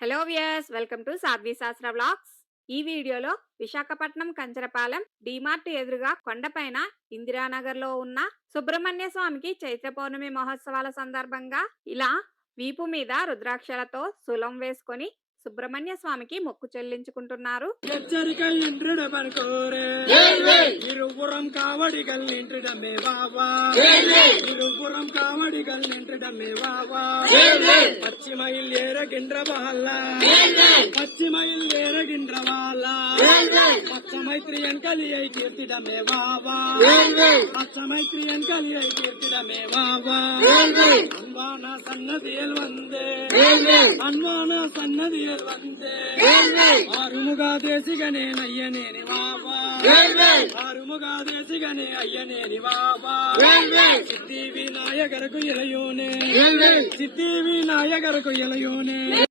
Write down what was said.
Hello viewers welcome to Sadhvi Shastra vlogs ఈ వీడియోలో విశాఖపట్నం కంచరపాలెం డిమార్ట్ ఎదురుగా కొండపైన ఇందిరానగర్లో ఉన్న సుబ్రహ్మణ్య స్వామికి చైత్ర పౌర్ణమి మహోత్సవాల సందర్భంగా ఇలా వీపు మీద రుద్రాక్షలతో సులం వేసుకొని సుబ్రహ్మణ్య స్వామికి మొక్కు చెల్లించుకుంటున్నారు. కావడిగల్ வேறகின்றவாலா. பச்சிமையில் வேறகின்றவாலா. பச்ச மைத்ரியன் கலியை தீர்த்திடமே வாவா பச்ச மைத்ரியன் கலியை தீர்த்திடமே வாவா அன்பான சன்னதியில் வந்து. அன்பான சன்னதியில் வந்து. ஆறுமுகா தேசிகனே நையனே வாவா ఆరుముగా దేశిగనే అయ్యనేని బాబా సిద్ధి వినాయకరకు ఎలయోనే. సిద్ధి వినాయకరకు ఎలయోనే.